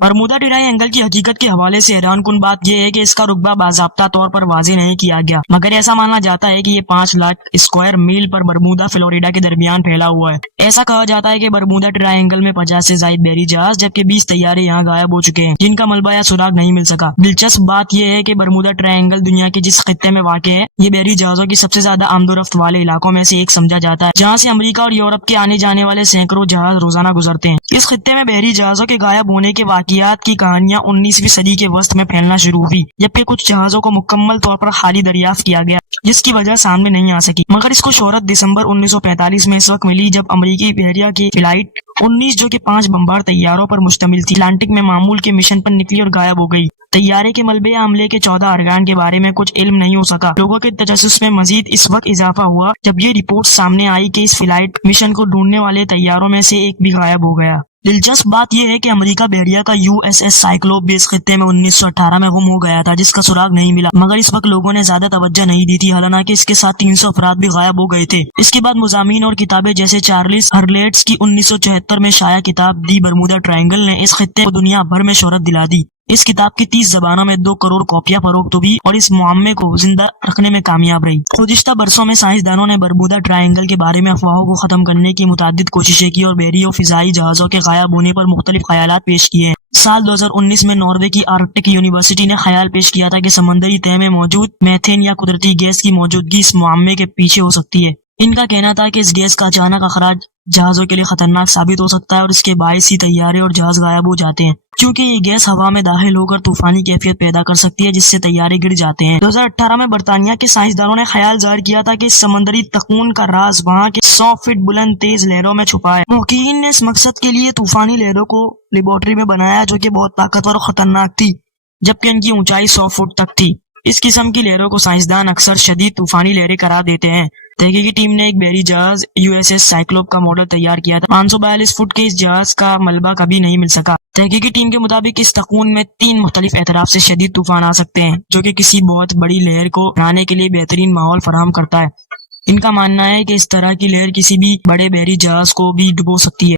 Bermuda triangle کی حقیقت کے حوالے سے حیران کن بات یہ ہے کہ اس کا رقبہ باضابطہ طور پر واضح نہیں کیا گیا، مگر ایسا مانا جاتا ہے کہ یہ 5 لاکھ اسکوائر میل پر برمودا فلوریڈا کے درمیان پھیلا ہوا ہے۔ ایسا کہا جاتا ہے کہ برمودا ٹرائینگل میں 50 سے زائد بحری جہاز جبکہ 20 طیارے یہاں غائب ہو چکے ہیں جن کا ملبہ یا سراغ نہیں مل سکا۔ دلچسپ بات یہ ہے کہ برمودا ٹرائینگل دنیا کے جس خطے میں واقع ہے یہ بحری جہازوں کی سب سے زیادہ آمد و رفت والے علاقوں میں سے ایک سمجھا جاتا ہے، جہاں سے امریکہ اور یورپ کے آنے جانے والے سینکڑوں جہاز روزانہ گزرتے ہیں۔ اس خطے میں بحری جہازوں کے غائب ہونے کے واقعات کی کہانیاں 19ویں صدی کے وسط میں پھیلنا شروع ہوئی، جبکہ کچھ جہازوں کو مکمل طور پر خالی دریافت کیا گیا جس کی وجہ سامنے نہیں آ سکی، مگر اس کو شہرت دسمبر 1945 میں اس وقت ملی جب امریکی بحریہ کی فلائٹ 19 جو کہ 5 بمبار طیاروں پر مشتمل تھی اٹلانٹک میں معمول کے مشن پر نکلی اور غائب ہو گئی۔ طیارے کے ملبے یا عملے کے 14 ارکان کے بارے میں کچھ علم نہیں ہو سکا۔ لوگوں کے تجسس میں مزید اس وقت اضافہ ہوا جب یہ رپورٹ سامنے آئی کہ اس فلائٹ مشن کو ڈھونڈنے والے طیاروں میں سے ایک بھی غائب ہو گیا۔ دلچسپ بات یہ ہے کہ امریکہ بحریہ کا USS سائیکلوپ بھی اس خطے میں 1918 میں گم ہو گیا تھا جس کا سراغ نہیں ملا، مگر اس وقت لوگوں نے زیادہ توجہ نہیں دی تھی، حالانکہ اس کے ساتھ 300 افراد بھی غائب ہو گئے تھے۔ اس کے بعد مضامین اور کتابیں جیسے چارلس ہرلیٹس کی 1974 میں شائع کتاب دی برمودا ٹرائینگل نے اس خطے کو دنیا بھر میں شہرت دلا دی۔ اس کتاب کی 30 زبانوں میں 2 کروڑ کاپیاں فروخت ہوئی اور اس معمے کو زندہ رکھنے میں کامیاب رہی۔ گزشتہ برسوں میں سائنسدانوں نے برمودا ٹرائینگل کے بارے میں افواہوں کو ختم کرنے کی متعدد کوششیں کی اور بحری و فضائی جہازوں کے غائب ہونے پر مختلف خیالات پیش کیے ہیں۔ سال 2019 میں ناروے کی آرکٹک یونیورسٹی نے خیال پیش کیا تھا کہ سمندری تہہ میں موجود میتھین یا قدرتی گیس کی موجودگی اس معمے کے پیچھے ہو سکتی ہے۔ ان کا کہنا تھا کہ اس گیس کا اچانک اخراج جہازوں کے لیے خطرناک ثابت ہو سکتا ہے اور اس کے باعث ہی طیارے اور جہاز غائب ہو جاتے ہیں، کیونکہ یہ گیس ہوا میں داخل ہو کر طوفانی کیفیت پیدا کر سکتی ہے جس سے طیارے گر جاتے ہیں۔ 2018 میں برطانیہ کے سائنسدانوں نے خیال ظاہر کیا تھا کہ اس سمندری تکون کا راز وہاں کے 100 فٹ بلند تیز لہروں میں چھپا ہے۔ محققین نے اس مقصد کے لیے طوفانی لہروں کو لیبارٹری میں بنایا جو کہ بہت طاقتور اور خطرناک تھی، جبکہ ان کی اونچائی 100 فٹ تک تھی۔ اس قسم کی لہروں کو سائنسدان اکثر شدید طوفانی لہریں قرار دیتے ہیں۔ تحقیقی ٹیم نے ایک بحری جہاز USS سائیکلوپ کا ماڈل تیار کیا تھا۔ 542 فٹ کے اس جہاز کا ملبہ کبھی نہیں مل سکا۔ تحقیقی ٹیم کے مطابق اس تکون میں 3 مختلف اطراف سے شدید طوفان آ سکتے ہیں جو کہ کسی بہت بڑی لہر کو ہرانے کے لیے بہترین ماحول فراہم کرتا ہے۔ ان کا ماننا ہے کہ اس طرح کی لہر کسی بھی بڑے بحری جہاز کو بھی ڈبو سکتی ہے۔